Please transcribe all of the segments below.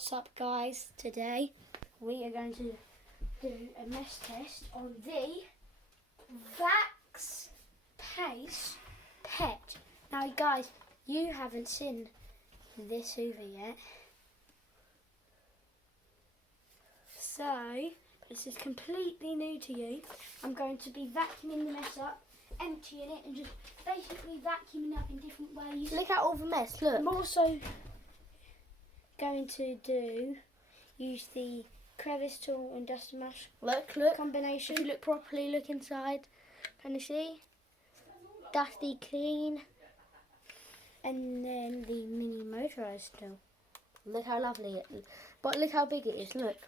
What's up, guys? Today we are going to do a mess test on the Vax Pace Pet. Now guys, you haven't seen this Hoover yet, so this is completely new to you. I'm going to be vacuuming the mess up, emptying it and just basically vacuuming up in different ways. Look at all the mess, look. I'm also going to use the crevice tool and dust and mash Look. combination. If you look properly, look inside. Can you see? Dusty, clean. And then the mini motorised tool. Look how lovely it is. But look how big it is, look.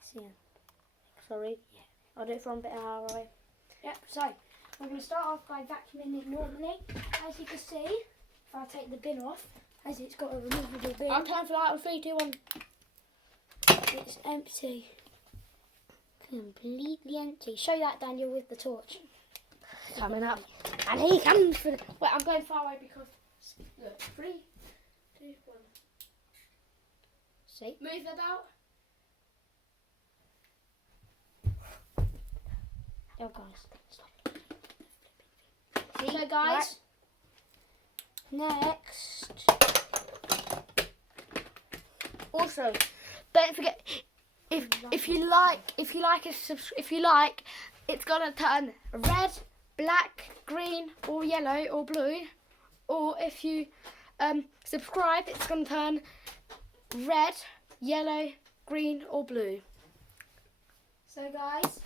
See ya. Sorry. Yeah. I'll do it from a bit far away. Yep, so we're going to start off by vacuuming it normally. As you can see, if I take the bin off, as it's got a removable bin, I'll turn for light on 3, 2, 1. it's empty. Completely empty. Show that, Daniel, with the torch. Coming up. And he comes for the... Wait, I'm going far away because... Look, 3, 2, 1. See? Move about. Oh, guys. Stop. See? So, guys, next... Also, don't forget, if you like, it's gonna turn red, black, green, or yellow, or blue. Or if you subscribe, it's gonna turn red, yellow, green, or blue. So guys,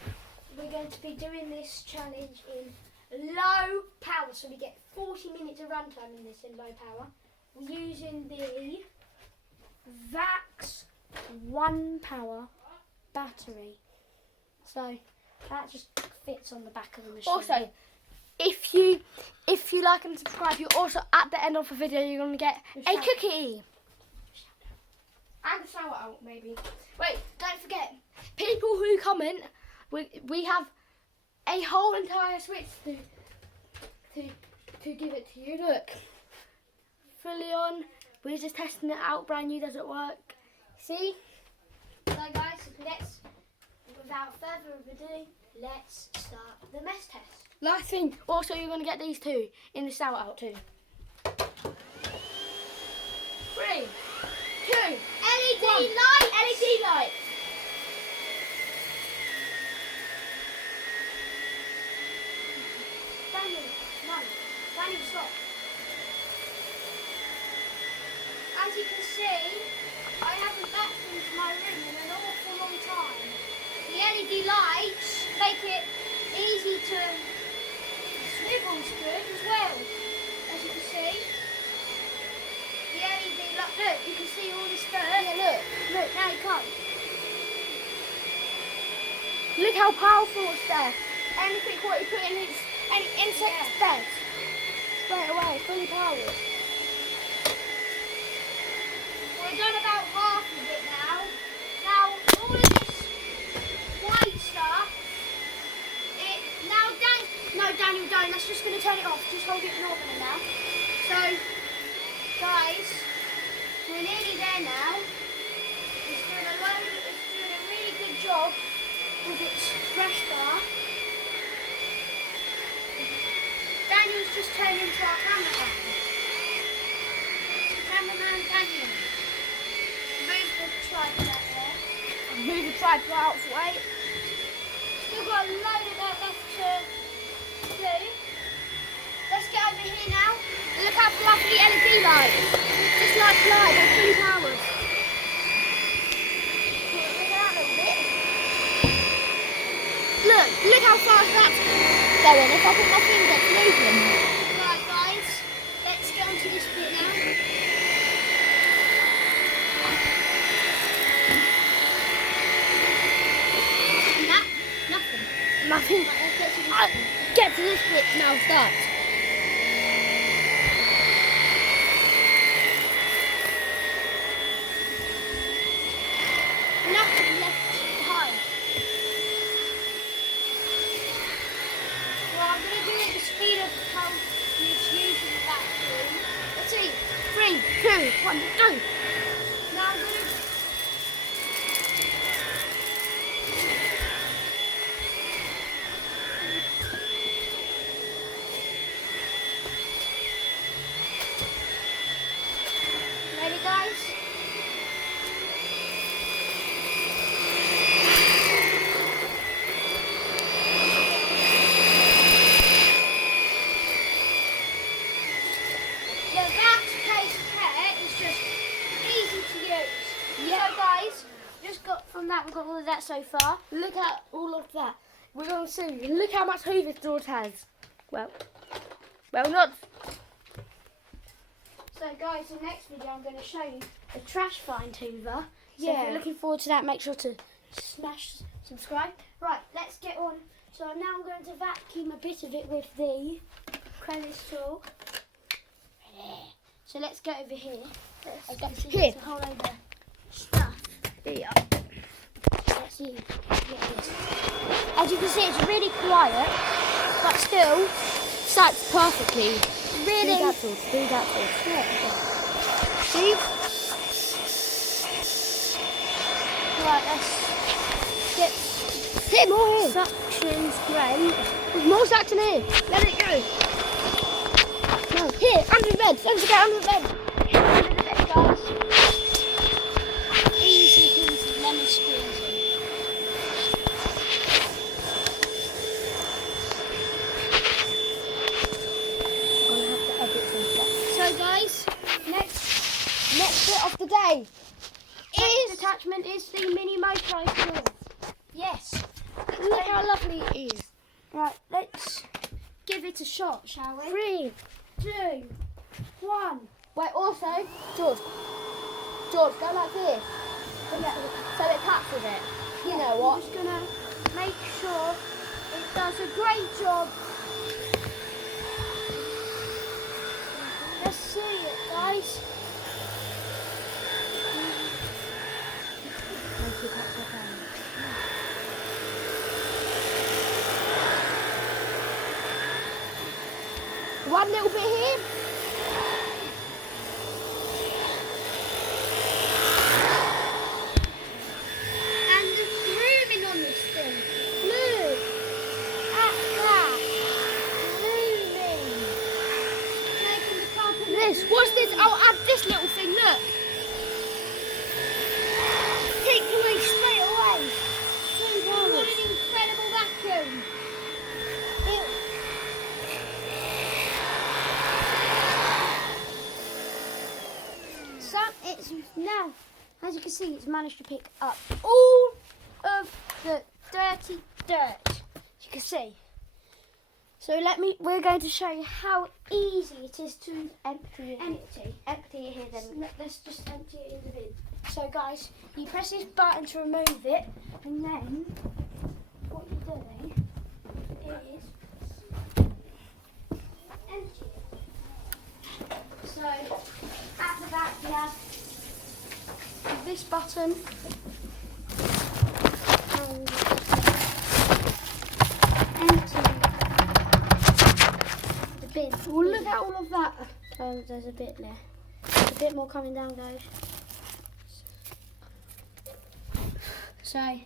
we're going to be doing this challenge in low power. So we get 40 minutes of runtime in this in low power. We're using the Vax 1 power battery. So that just fits on the back of the machine. Also, if you like and subscribe, you also at the end of the video you're gonna get a shout out. cookie. And a shout out maybe. Wait, don't forget, people who comment, we have a whole entire switch to give it to you. Look, fully on. We're just testing it out, brand new, does it work? See? So guys, without further ado, let's start the mess test. Last thing, also you're gonna get these two in the shout out too. 3, 2, LED one. light! LED light. Daniel, stop. As you can see, I haven't vacuumed my room in an awful long time. The LED lights make it easy to swivel's good as well. As you can see, the LED light. Look, you can see all this dirt. Yeah, Look, now you can't. look how powerful it's there. Anything what you put in its any insect's bed. Straight away, fully powered. We've done about half of it now. Now, all of this white stuff, no, Daniel, don't. That's just going to turn it off. Just hold it normally now. So, guys, we're nearly there now. It's doing a really good job with its brush bar. Daniel's just turned into our cameraman. Cameraman Daniel. Move the tripod out there. Move the tripod out of the way. Still got a load of that left to do. Let's get over here now. Look how fluffy LED light. Just like light, they're fully powered. Look at that little bit. Look how fast that's going. If I put my finger, it's moving. Right, guys. Let's get onto this bit now. Nothing. Nothing. Right, let's get to this bit. Get to this bit now, start. Nothing left behind. Well, I'm going to do it at the speed of how it's using the vacuum. Let's see. 3, 2, 1, 2. Now I'm gonna. Ready, guys? The Vax Case Care is just easy to use. Yeah. So guys, just got from that, we've got all of that so far. Look at all of that. We're going to see. Look how much hoover George has. Well, not. So guys, in the next video I'm going to show you a trash find hoover. So if Yeah. you're looking forward to that, make sure to smash subscribe. Right, let's get on. So now I'm going to vacuum a bit of it with the Krellis tool. So let's go over here. As you can see, Here. there's a whole load of stuff. Yeah. Let's see. Get this. As you can see, it's really quiet, but still sits perfectly. Really. Do that, George. Do that, George. See? Right, let's get Hit more here. suctions great. There's more suction here. Let it go. No, here, under the bed. Don't forget under the bed. Under the bed, guys. Easy peasy lemon squeezy. I'm going to have to edit some stuff. So guys, next Bit of the day. is attachment is the mini motorised tool. Yes. Look how lovely it is. Right, let's give it a shot, shall we? 3. 2, 1. Wait, also, George, go like this. So it touches it. You know I'm what? just gonna make sure it does a great job. Let's see it, guys. One little bit here. And the grooming on this thing. Look at that. Grooming. Making the carpet This, what's this? I'll add this little thing, look. take away straight away. What an incredible vacuum. So it's now, as you can see, it's managed to pick up all of the dirty dirt. As you can see. So we're going to show you how easy it is to empty it here. Then let's just empty it in the bin. So guys, you press this button to remove it, and then what you're doing is empty it. So at the back you have this button and empty the bin. Well, look at all of that. There's a bit there. There's a bit more coming down, guys. So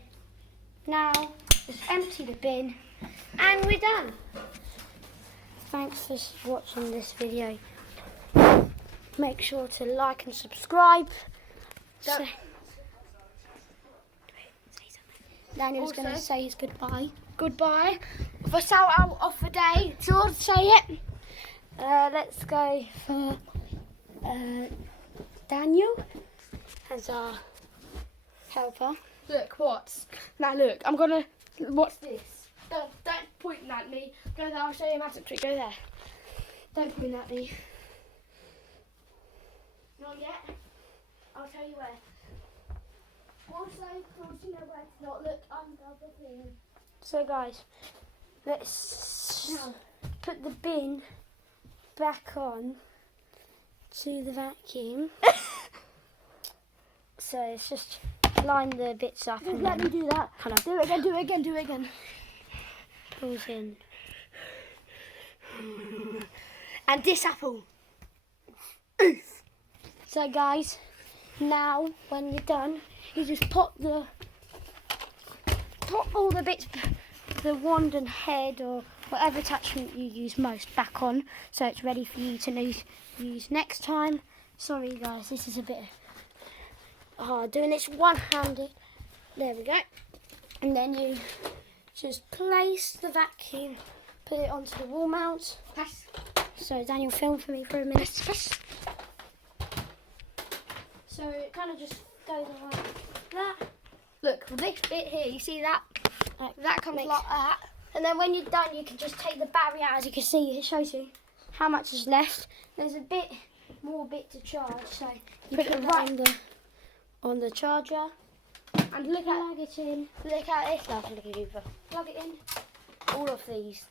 now just empty the bin and we're done. Thanks for watching this video. Make sure to like and subscribe. Don't- Daniel's Also- going to say his goodbye. Goodbye. For shout out of the day, George, say it. Let's go for Daniel as our helper. Look, what? Now look, I'm gonna. What's this? Don't point at me. Go there. I'll show you a magic trick. Go there. Don't point at me. Not yet. I'll tell you where. Also, George, you know where to not look under the thing. So guys, let's Now, put the bin back on to the vacuum. So it's just line the bits up and let me then do that. kind of Do it again. Do it again. Do it again. pulls in. And this apple. Oof. So guys, now when you're done, you just pop all the bits, the wand and head or whatever attachment you use most back on, so it's ready for you to use next time. Sorry guys, this is a bit hard doing this one-handed. There we go. And then you just place the vacuum, put it onto the wall mount. Pass. So Daniel, film for me for a minute. So it kind of just goes like that. Look, this bit here, you see that? That comes Makes- like that. And then when you're done, you can just take the battery out. As you can see, it shows you how much is left. There's a bit more to charge, so you Put put it that right on the charger. And look at Plug it in. this lovely Hoover. Plug it in. All of these.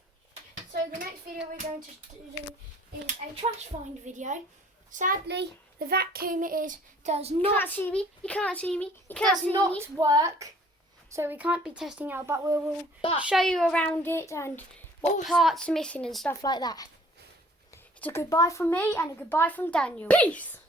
So the next video we're going to do is a trash find video. Sadly, the vacuum does You not can't see me. You can't see me. You can't does see not me. work. So we can't be testing out, but we will But- show you around it and what Also- parts are missing and stuff like that. It's a goodbye from me and a goodbye from Daniel. Peace.